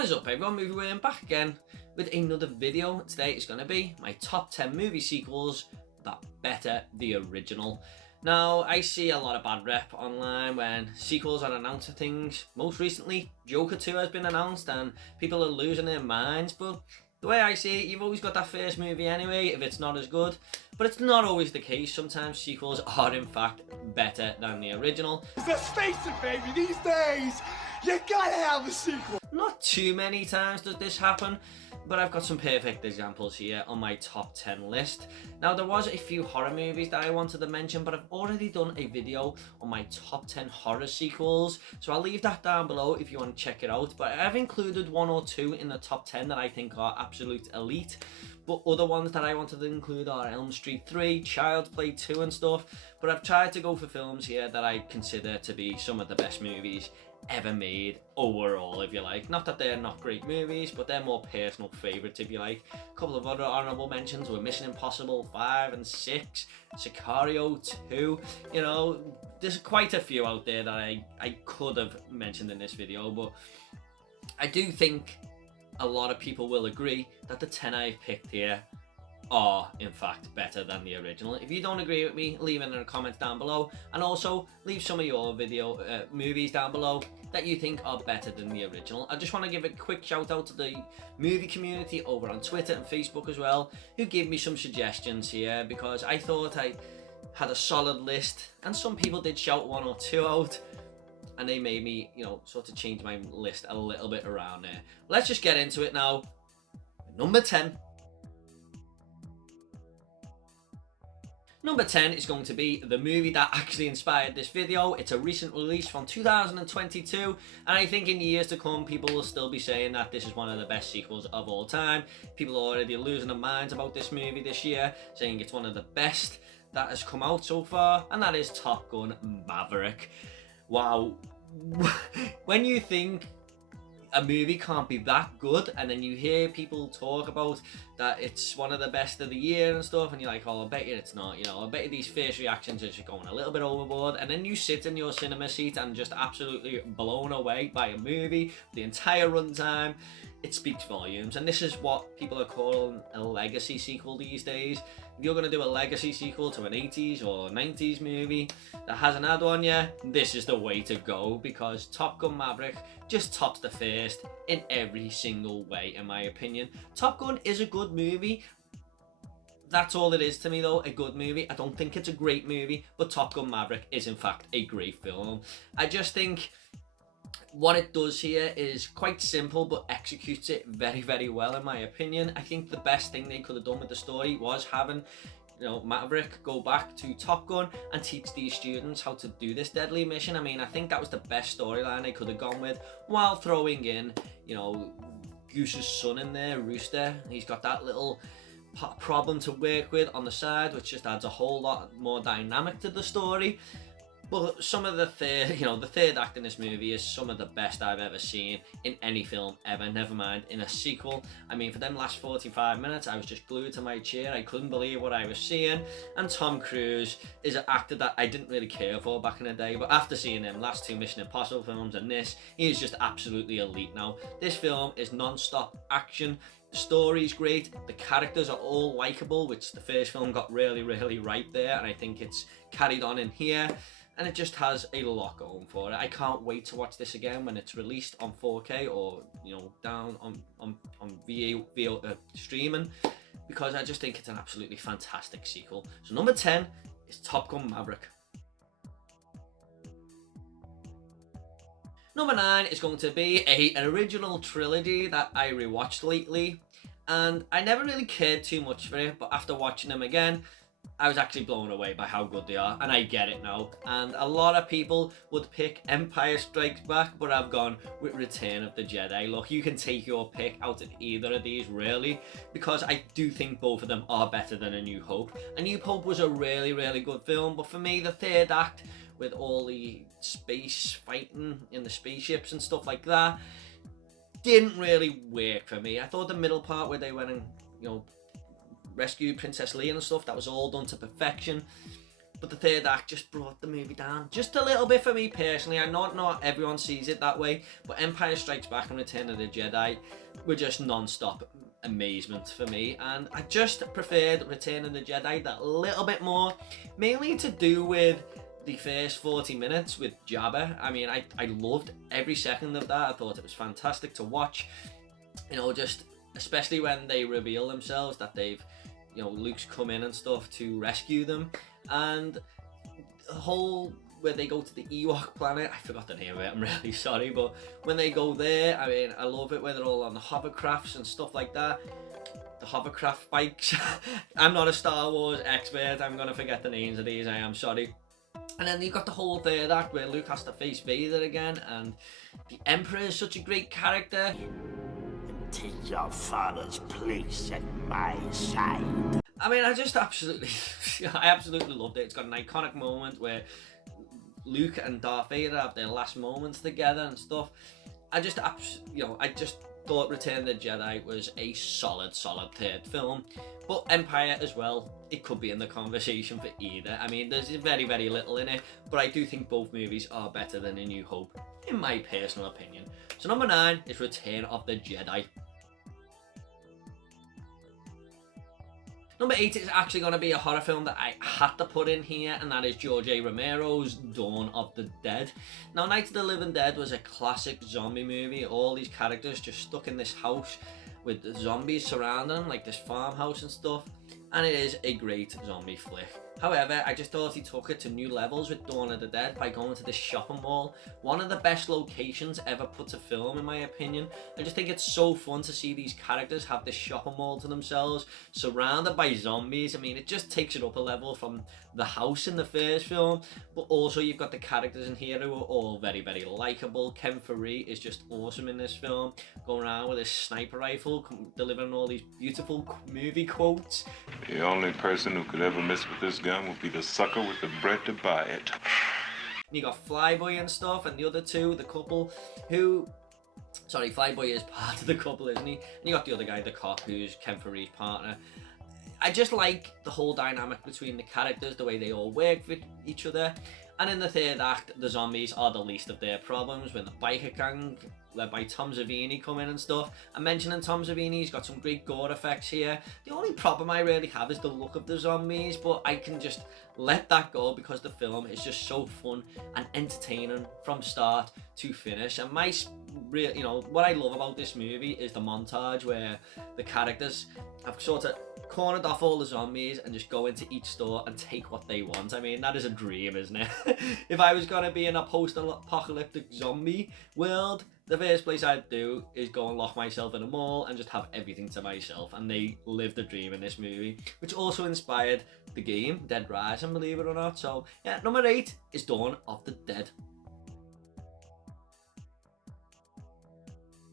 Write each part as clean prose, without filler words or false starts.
What is up everyone, Movie Worm back again with another video. Today is going to be my top 10 movie sequels that better the original. Now, I see a lot of bad rep online when sequels are announced to things. Most recently, Joker 2 has been announced and people are losing their minds, but the way I see it, you've always got that first movie anyway if it's not as good. But it's not always the case. Sometimes sequels are in fact better than the original. Let's face it, baby, these days, you gotta have a sequel. Not too many times does this happen, but I've got some perfect examples here on my top 10 list. Now, there was a few horror movies that I wanted to mention, but I've already done a video on my top 10 horror sequels, so I'll leave that down below if you want to check it out. But I've included one or two in the top 10 that I think are absolute elite, but other ones that I wanted to include are Elm Street 3, Child's Play 2 and stuff. But I've tried to go for films here that I consider to be some of the best movies ever made overall, if you like. Not that they're not great movies, but they're more personal favourites, if you like. A couple of other honourable mentions were Mission Impossible 5 and 6, Sicario 2. You know, there's quite a few out there that I could have mentioned in this video, but I do think a lot of people will agree that the 10 I've picked here are in fact better than the original. If you don't agree with me, leave it in the comments down below, and also leave some of your movies down below that you think are better than the original. I just want to give a quick shout out to the movie community over on Twitter and Facebook as well, who gave me some suggestions here, because I thought I had a solid list and some people did shout one or two out, and they made me, you know, sort of change my list a little bit around there. Let's just get into it now. Number 10. Number 10 is going to be the movie that actually inspired this video. It's a recent release from 2022, and I think in years to come people will still be saying that this is one of the best sequels of all time. People are already losing their minds about this movie this year, saying it's one of the best that has come out so far, and that is Top Gun Maverick. Wow. When you think a movie can't be that good, and then you hear people talk about that it's one of the best of the year and stuff, and you're like, oh, I bet you it's not, you know, I bet you these first reactions are just going a little bit overboard, and then you sit in your cinema seat and just absolutely blown away by a movie, the entire runtime. It speaks volumes, and this is what people are calling a legacy sequel these days. If you're going to do a legacy sequel to an 80s or 90s movie that hasn't had one yet, this is the way to go, because Top Gun Maverick just tops the first in every single way, in my opinion. Top Gun is a good movie. That's all it is to me though, a good movie. I don't think it's a great movie, but Top Gun Maverick is in fact a great film. I just think what it does here is quite simple, but executes it very, very well, in my opinion. I think the best thing they could have done with the story was having, you know, Maverick go back to Top Gun and teach these students how to do this deadly mission. I mean, I think that was the best storyline they could have gone with, while throwing in, you know, Goose's son in there, Rooster. He's got that little problem to work with on the side, which just adds a whole lot more dynamic to the story. But some of the third act in this movie is some of the best I've ever seen in any film ever, never mind in a sequel. I mean, for them last 45 minutes, I was just glued to my chair. I couldn't believe what I was seeing. And Tom Cruise is an actor that I didn't really care for back in the day, but after seeing them last two Mission Impossible films and this, he is just absolutely elite now. This film is non-stop action. The story's great, the characters are all likeable, which the first film got really, really right there, and I think it's carried on in here. And it just has a lot going for it. I can't wait to watch this again when it's released on 4K or, you know, down on VO streaming, because I just think it's an absolutely fantastic sequel. So number 10 is Top Gun Maverick. Number 9 is going to be an original trilogy that I rewatched lately, and I never really cared too much for it, but after watching them again, I was actually blown away by how good they are, and I get it now. And a lot of people would pick Empire Strikes Back, but I've gone with Return of the Jedi. Look, you can take your pick out of either of these, really, because I do think both of them are better than A New Hope. A New Hope was a really, really good film, but for me, the third act, with all the space fighting in the spaceships and stuff like that, didn't really work for me. I thought the middle part where they went and, you know, rescued Princess Leia and stuff, that was all done to perfection. but the third act just brought the movie down just a little bit for me personally. I know not everyone sees it that way, but Empire Strikes Back and Return of the Jedi were just non-stop amazement for me, and I just preferred Return of the Jedi that little bit more, mainly to do with the first 40 minutes with Jabba. I mean, I loved every second of that. I thought it was fantastic to watch, you know, just especially when they reveal themselves that they've, you know, Luke's come in and stuff to rescue them, and the whole where they go to the Ewok planet, I forgot the name of it, I'm really sorry, but when they go there, I mean, I love it where they're all on the hovercrafts and stuff like that. The hovercraft bikes. I'm not a Star Wars expert, I'm gonna forget the names of these, I am sorry. And then you've got the whole third act where Luke has to face Vader again, and the Emperor is such a great character. Take your father's place at my side. I mean, I absolutely loved it. It's got an iconic moment where Luke and Darth Vader have their last moments together and stuff. I just thought Return of the Jedi was a solid third film. But Empire as well, it could be in the conversation for either. I mean, there's very, very little in it, but I do think both movies are better than A New Hope, in my personal opinion. So number 9 is Return of the Jedi. Number 8 is actually going to be a horror film that I had to put in here, and that is George A. Romero's Dawn of the Dead. Now, Night of the Living Dead was a classic zombie movie. All these characters just stuck in this house with zombies surrounding them, like this farmhouse and stuff, and it is a great zombie flick. However, I just thought he took it to new levels with Dawn of the Dead by going to this shopping mall. One of the best locations ever put to film, in my opinion. I just think it's so fun to see these characters have this shopping mall to themselves, surrounded by zombies. I mean, it just takes it up a level from the house in the first film, but also you've got the characters in here who are all very, very likeable. Ken Faree is just awesome in this film, going around with his sniper rifle, delivering all these beautiful movie quotes. The only person who could ever mess with this gun would be the sucker with the bread to buy it. And you got Flyboy and stuff, and the other two, the couple who... Sorry, Flyboy is part of the couple, isn't he? And you got the other guy, the cop, who's Ken Faree's partner. I just like the whole dynamic between the characters, the way they all work with each other. And in the third act, the zombies are the least of their problems when the biker gang, led by Tom Savini, come in and stuff. I'm mentioning Tom Savini, he's got some great gore effects here. The only problem I really have is the look of the zombies, but I can just let that go because the film is just so fun and entertaining from start to finish. And what I love about this movie is the montage where the characters have sort of cornered off all the zombies and just go into each store and take what they want. I mean, that is a dream, isn't it? If I was going to be in a post-apocalyptic zombie world, the first place I'd do is go and lock myself in a mall and just have everything to myself. And they lived the dream in this movie, which also inspired the game Dead Rising, believe it or not. So yeah, number 8 is Dawn of the Dead.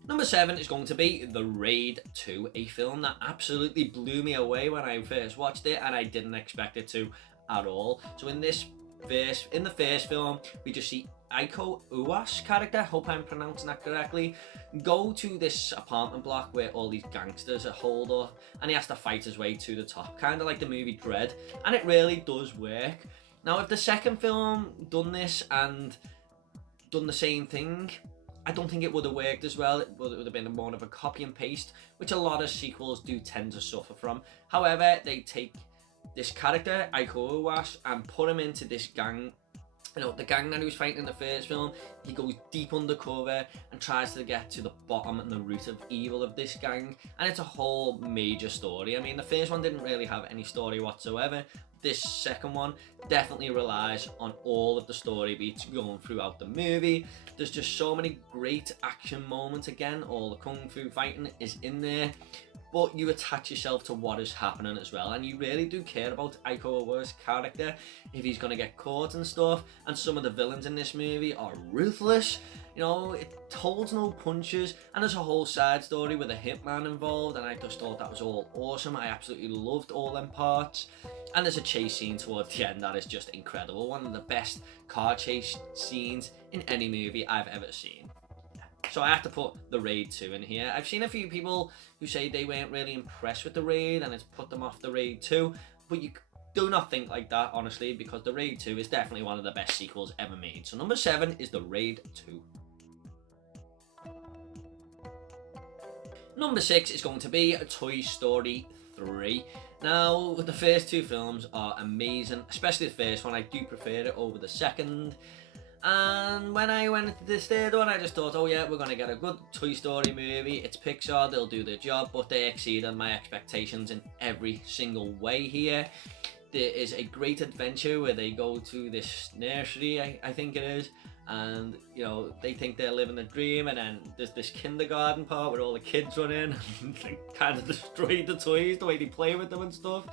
Number 7 is going to be The Raid 2, a film that absolutely blew me away when I first watched it, and I didn't expect it to at all. So in the first film, we just see Iko Uwais' character, hope I'm pronouncing that correctly, go to this apartment block where all these gangsters are holed up, and he has to fight his way to the top, kind of like the movie Dread, and it really does work. Now, if the second film done this and done the same thing, I don't think it would have worked as well. It would have been more of a copy and paste, which a lot of sequels do tend to suffer from. However, they take this character, Iko Uwais, and put him into this gang. You know, the gang that he was fighting in the first film, he goes deep undercover and tries to get to the bottom and the root of evil of this gang. And it's a whole major story. I mean, the first one didn't really have any story whatsoever. This second one definitely relies on all of the story beats going throughout the movie. There's just so many great action moments. Again, all the kung fu fighting is in there, but you attach yourself to what is happening as well, and you really do care about Iko Uwais' character, if he's going to get caught and stuff. And some of the villains in this movie are ruthless. You know, it holds no punches, and there's a whole side story with a hitman involved, and I just thought that was all awesome. I absolutely loved all them parts. And there's a chase scene towards the end that is just incredible. One of the best car chase scenes in any movie I've ever seen. So I have to put The Raid 2 in here. I've seen a few people who say they weren't really impressed with The Raid and it's put them off The Raid 2, but you do not think like that, honestly, because The Raid 2 is definitely one of the best sequels ever made. So number 7 is The Raid 2. Number 6 is going to be Toy Story 3. Now, the first two films are amazing, especially the first one. I do prefer it over the second. And when I went into this third one, I just thought, oh yeah, we're going to get a good Toy Story movie. It's Pixar, they'll do their job, but they exceeded my expectations in every single way here. There is a great adventure where they go to this nursery, I think it is, and you know, they think they're living a dream, and then there's this kindergarten part where all the kids run in and they kind of destroy the toys, the way they play with them and stuff,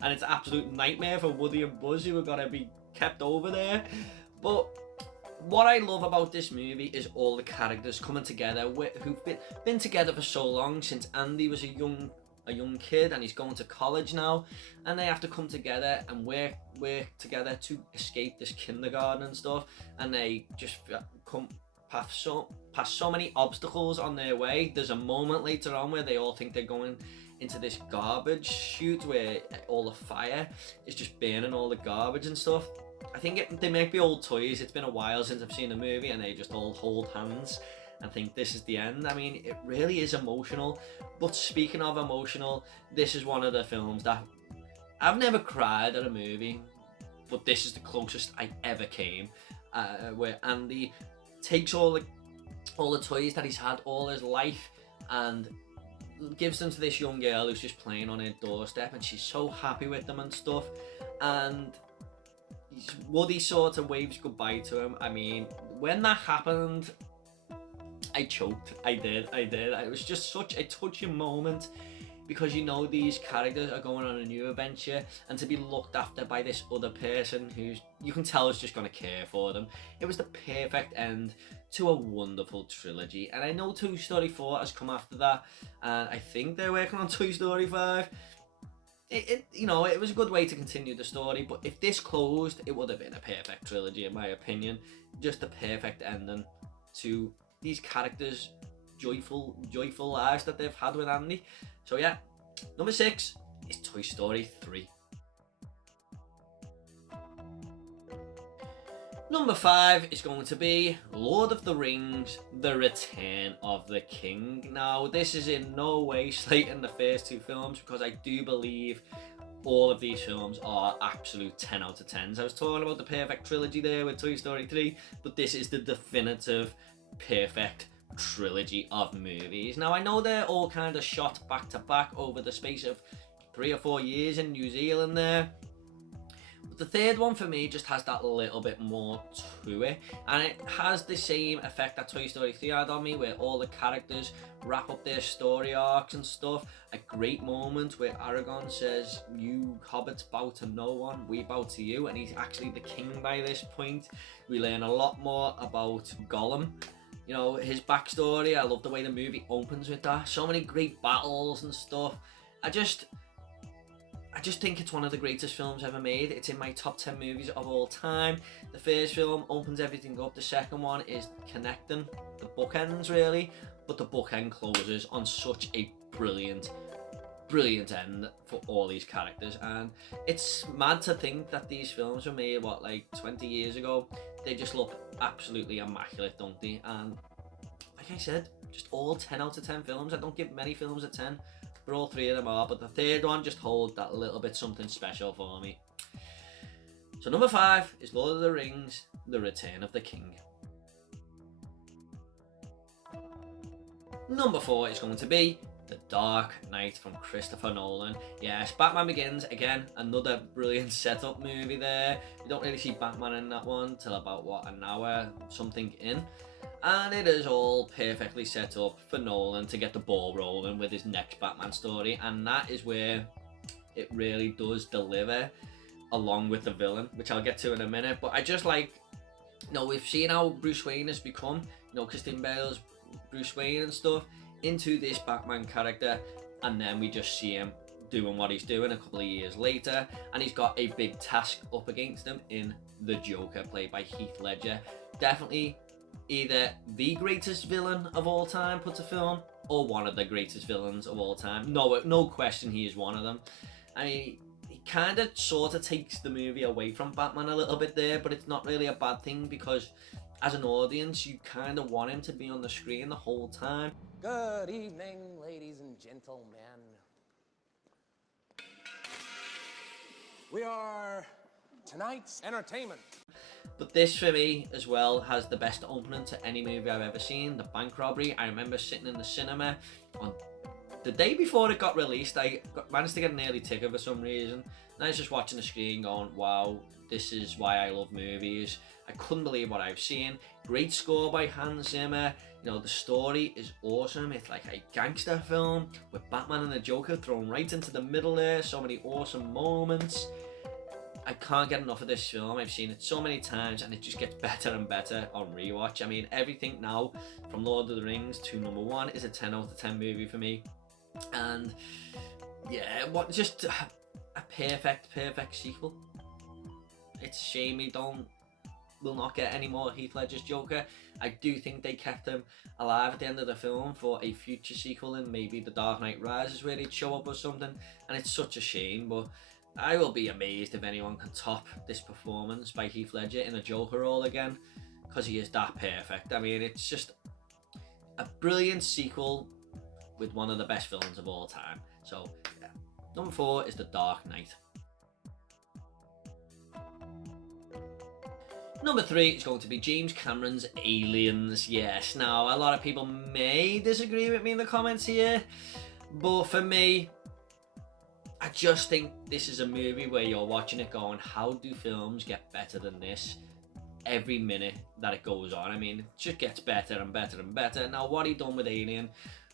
and it's an absolute nightmare for Woody and Buzz, who are going to be kept over there. But what I love about this movie is all the characters coming together who've been together for so long, since Andy was a young kid and he's going to college now, and they have to come together and work together to escape this kindergarten and stuff, and they just come past so many obstacles on their way. There's a moment later on where they all think they're going into this garbage chute where all the fire is just burning all the garbage and stuff. I think they might be old toys. It's been a while since I've seen the movie, and they just all hold hands and think this is the end. I mean, it really is emotional. But speaking of emotional, this is one of the films that I've never cried at a movie, but this is the closest I ever came, where Andy takes all the toys that he's had all his life and gives them to this young girl who's just playing on her doorstep, and she's so happy with them and stuff, and Woody sort of waves goodbye to him. I mean, when that happened, I choked. I did. It was just such a touching moment, because you know these characters are going on a new adventure, and to be looked after by this other person who's, you can tell, is just going to care for them. It was the perfect end to a wonderful trilogy. And I know Toy Story 4 has come after that, and I think they're working on Toy Story 5. You know, it was a good way to continue the story, but if this closed, it would have been a perfect trilogy in my opinion. Just a perfect ending to these characters' joyful lives that they've had with Andy. So yeah, number 6 is Toy Story 3. Number 5 is going to be Lord of the Rings, The Return of the King. Now, this is in no way slating the first two films, because I do believe all of these films are absolute 10 out of 10s. I was talking about the perfect trilogy there with Toy Story 3, but this is the definitive perfect trilogy of movies. Now, I know they're all kind of shot back to back over the space of 3 or 4 years in New Zealand there. But the third one for me just has that little bit more to it, and it has the same effect that Toy Story 3 had on me, where all the characters wrap up their story arcs and stuff. A great moment where Aragorn says, "You hobbits bow to no one, we bow to you," and he's actually the king by this point. We learn a lot more about Gollum, you know, his backstory. I love the way the movie opens with that. So many great battles and stuff. I just think it's one of the greatest films ever made. It's in my top 10 movies of all time. The first film opens everything up. The second one is connecting the bookends, really. But the bookend closes on such a brilliant end for all these characters. And it's mad to think that these films were made, what, like 20 years ago? They just look absolutely immaculate, don't they? And like I said, just all 10 out of 10 films. I don't give many films a 10. But all three of them are, but the third one just holds that little bit something special for me. So number 5 is Lord of the Rings, The Return of the King. Number 4 is going to be The Dark Knight from Christopher Nolan. Yes, Batman Begins, again, another brilliant setup movie there. You don't really see Batman in that one till about, what, an hour something in. And it is all perfectly set up for Nolan to get the ball rolling with his next Batman story, and that is where it really does deliver, along with the villain, which I'll get to in a minute. But I just like, you know, we've seen how Bruce Wayne has become, you know, Christian Bale's Bruce Wayne and stuff, into this Batman character, and then we just see him doing what he's doing a couple of years later, and he's got a big task up against him in the Joker, played by Heath Ledger. Definitely either the greatest villain of all time put to film, or one of the greatest villains of all time. No question, he is one of them. I mean, he kind of sort of takes the movie away from Batman a little bit there, but it's not really a bad thing because as an audience, you kind of want him to be on the screen the whole time. Good evening, ladies and gentlemen. We are tonight's entertainment. But this, for me, as well, has the best opening to any movie I've ever seen, the bank robbery. I remember sitting in the cinema on the day before it got released. Managed to get an early ticket for some reason, and I was just watching the screen going, wow, this is why I love movies. I couldn't believe what I've seen. Great score by Hans Zimmer. You know, the story is awesome. It's like a gangster film with Batman and the Joker thrown right into the middle there. So many awesome moments. I can't get enough of this film. I've seen it so many times and it just gets better and better on rewatch. I mean, everything now from Lord of the Rings to number 1 is a 10 out of 10 movie for me. And yeah, just a perfect sequel. It's a shame we'll not get any more Heath Ledger's Joker. I do think they kept him alive at the end of the film for a future sequel, and maybe The Dark Knight Rises where he'd show up or something, and it's such a shame. But I will be amazed if anyone can top this performance by Heath Ledger in a Joker role again, because he is that perfect. I mean, it's just a brilliant sequel with one of the best villains of all time. So yeah. Number 4 is The Dark Knight. Number 3 is going to be James Cameron's Aliens. Yes, now a lot of people may disagree with me in the comments here, but for me, I just think this is a movie where you're watching it going, how do films get better than this every minute that it goes on? I mean, it just gets better and better and better. Now, what he done with Alien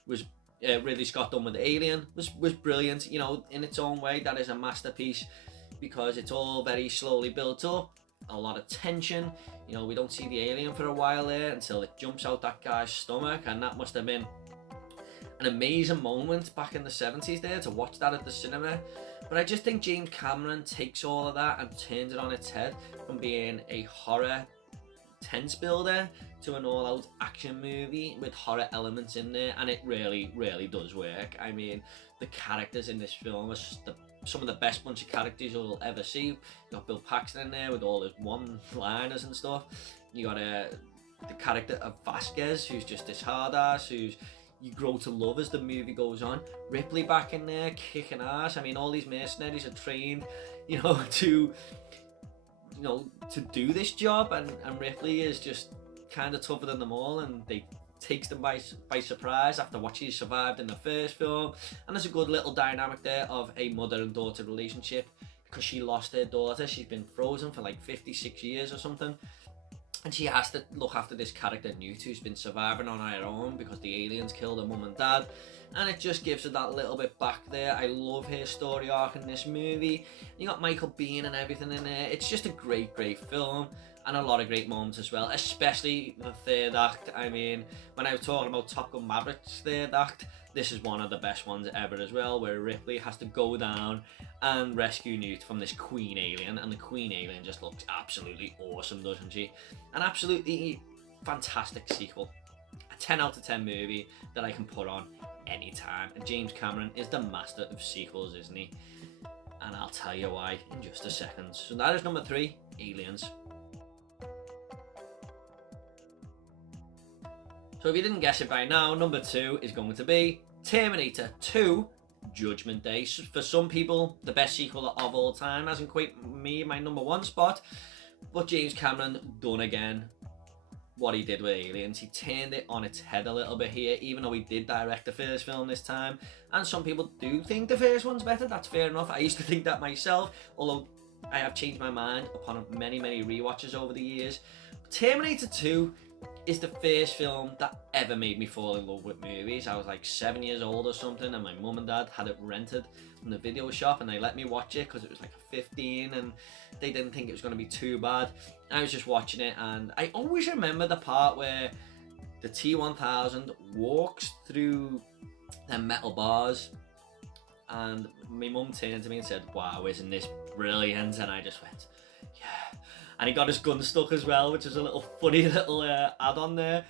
was, Ridley Scott done with Alien was brilliant. You know, in its own way, that is a masterpiece because it's all very slowly built up. A lot of tension. You know, we don't see the alien for a while there until it jumps out that guy's stomach, and that must have been an amazing moment back in the 70s there to watch that at the cinema. But I just think James Cameron takes all of that and turns it on its head from being a horror tense builder to an all-out action movie with horror elements in there, and it really does work. I mean, the characters in this film are some of the best bunch of characters you'll ever see. You got Bill Paxton in there with all his one-liners and stuff. You got the character of Vasquez, who's just this hard-ass, who's you grow to love as the movie goes on. Ripley back in there, kicking ass. I mean, all these mercenaries are trained, to do this job, and Ripley is just kind of tougher than them all, and they takes them by surprise after what she survived in the first film. And there's a good little dynamic there of a mother and daughter relationship because she lost her daughter. She's been frozen for like 56 years or something, and she has to look after this character Newt, who's been surviving on her own because the aliens killed her mum and dad, and it just gives her that little bit back there. I love her story arc in this movie. You got Michael Biehn and everything in there. It's just a great film, and a lot of great moments as well, especially the third act. I mean, when I was talking about Top Gun Maverick's third act, this is one of the best ones ever as well, where Ripley has to go down and rescue Newt from this queen alien, and the queen alien just looks absolutely awesome, doesn't she? An absolutely fantastic sequel. A 10 out of 10 movie that I can put on anytime. And James Cameron is the master of sequels, isn't he? And I'll tell you why in just a second. So that is number 3, Aliens. So if you didn't guess it by now, number 2 is going to be Terminator 2 Judgment Day. For some people, the best sequel of all time. Hasn't quite me my number 1 spot, but James Cameron done again what he did with Aliens. He turned it on its head a little bit here, even though he did direct the first film this time. And some people do think the first one's better. That's fair enough. I used to think that myself, although I have changed my mind upon many rewatches over the years. Terminator 2 is the first film that ever made me fall in love with movies. I was like 7 years old or something, and my mum and dad had it rented from the video shop, and they let me watch it because it was like a 15, and they didn't think it was going to be too bad. I was just watching it, and I always remember the part where the T-1000 walks through them metal bars, and my mum turned to me and said, "Wow, isn't this brilliant?" And I just went, "Yeah." And he got his gun stuck as well, which is a little funny little add-on there.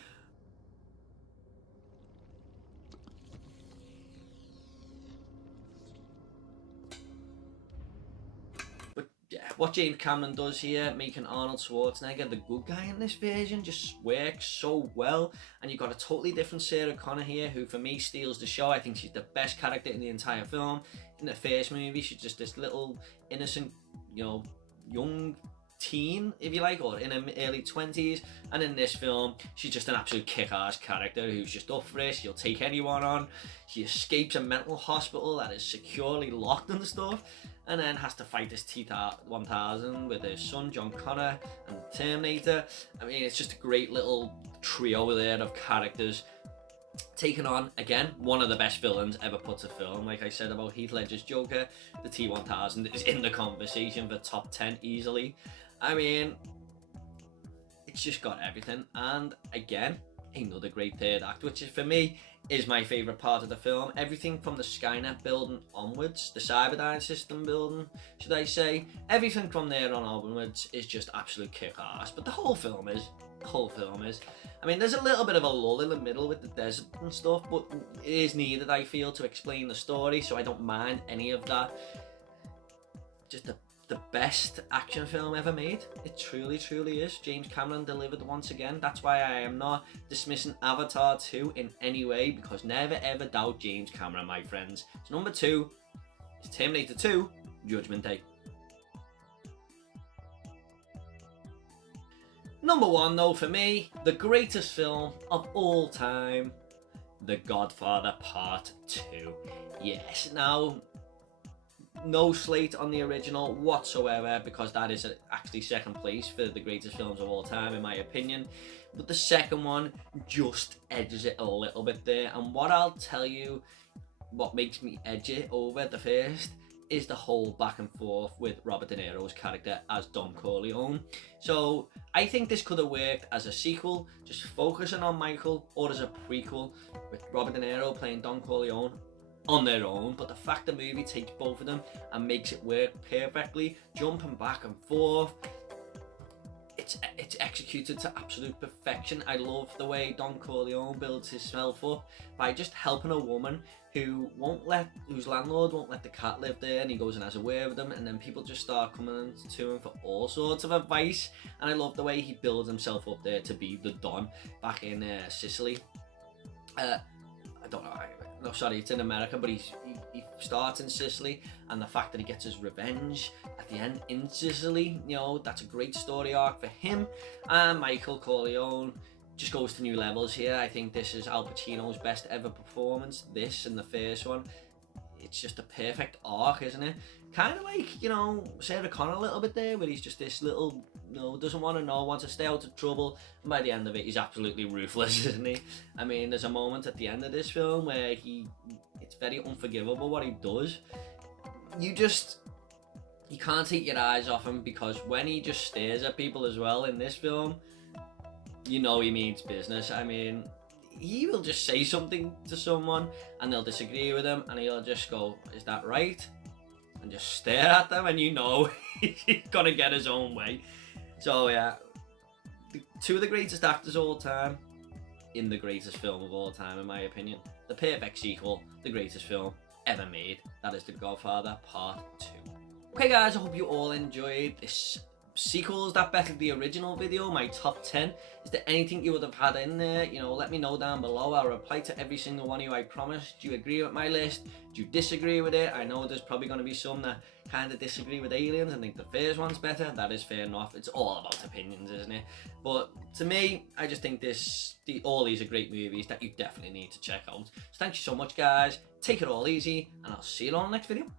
what James Cameron does here, making Arnold Schwarzenegger the good guy in this version, just works so well. And you've got a totally different Sarah Connor here, who for me steals the show. I think she's the best character in the entire film. In the first movie, she's just this little innocent, you know, young teen, if you like, or in her early 20s, and in this film she's just an absolute kick-ass character who's just up for it. She'll take anyone on. She escapes a mental hospital that is securely locked and stuff, and then has to fight this T-1000 with her son John Connor and the Terminator. I mean, it's just a great little trio there of characters taking on, again, one of the best villains ever put to film. Like I said about Heath Ledger's Joker, the T-1000 is in the conversation for top 10 easily. I mean, it's just got everything. And again, another great third act, which is, for me, is my favourite part of the film. Everything from the Skynet building onwards, the Cyberdyne system building, should I say, everything from there on onwards is just absolute kick-ass. But the whole film is. I mean, there's a little bit of a lull in the middle with the desert and stuff, but it is needed, I feel, to explain the story, so I don't mind any of that. Just the best action film ever made. It truly, truly is. James Cameron delivered once again. That's why I am not dismissing Avatar 2 in any way, because never ever doubt James Cameron, my friends. So number 2 is Terminator 2, Judgment Day. Number 1, though, for me, the greatest film of all time, The Godfather Part 2. Yes, now, no slate on the original whatsoever, because that is actually second place for the greatest films of all time, in my opinion. But the second one just edges it a little bit there. And what I'll tell you, what makes me edge it over the first, is the whole back and forth with Robert De Niro's character as Don Corleone. So I think this could have worked as a sequel, just focusing on Michael, or as a prequel with Robert De Niro playing Don Corleone on their own. But the fact the movie takes both of them and makes it work perfectly, jumping back and forth, it's executed to absolute perfection. I love the way Don Corleone builds himself up by just helping a woman whose landlord won't let the cat live there, and he goes and has a word with them, and then people just start coming to him for all sorts of advice. And I love the way he builds himself up there to be the Don back in Sicily. I don't know, no, sorry, it's in America, but he starts in Sicily, and the fact that he gets his revenge at the end in Sicily, you know, that's a great story arc for him. And Michael Corleone just goes to new levels here. I think this is Al Pacino's best ever performance, this and the first one. It's just a perfect arc, isn't it? Kind of like, you know, Sarah Connor a little bit there, where he's just this little, you know, doesn't want to know, wants to stay out of trouble, and by the end of it, he's absolutely ruthless, isn't he? I mean, there's a moment at the end of this film where it's very unforgivable what he does. You can't take your eyes off him, because when he just stares at people as well in this film, you know he means business. I mean, he will just say something to someone and they'll disagree with him, and he'll just go, "Is that right?" and just stare at them, and you know he's gonna get his own way. So yeah, two of the greatest actors of all time in the greatest film of all time, in my opinion. The perfect sequel, the greatest film ever made. That is The Godfather Part 2. Okay guys, I hope you all enjoyed this sequels that bettered the original video, my top 10. Is there anything you would have had in there? You know, let me know down below. I'll reply to every single one of you, I promise. Do you agree with my list? Do you disagree with it? I know there's probably going to be some that kind of disagree with Aliens and think the first one's better. That is fair enough. It's all about opinions, isn't it? But to me, I just think all these are great movies that you definitely need to check out. So thank you so much guys. Take it all easy, and I'll see you all in the next video.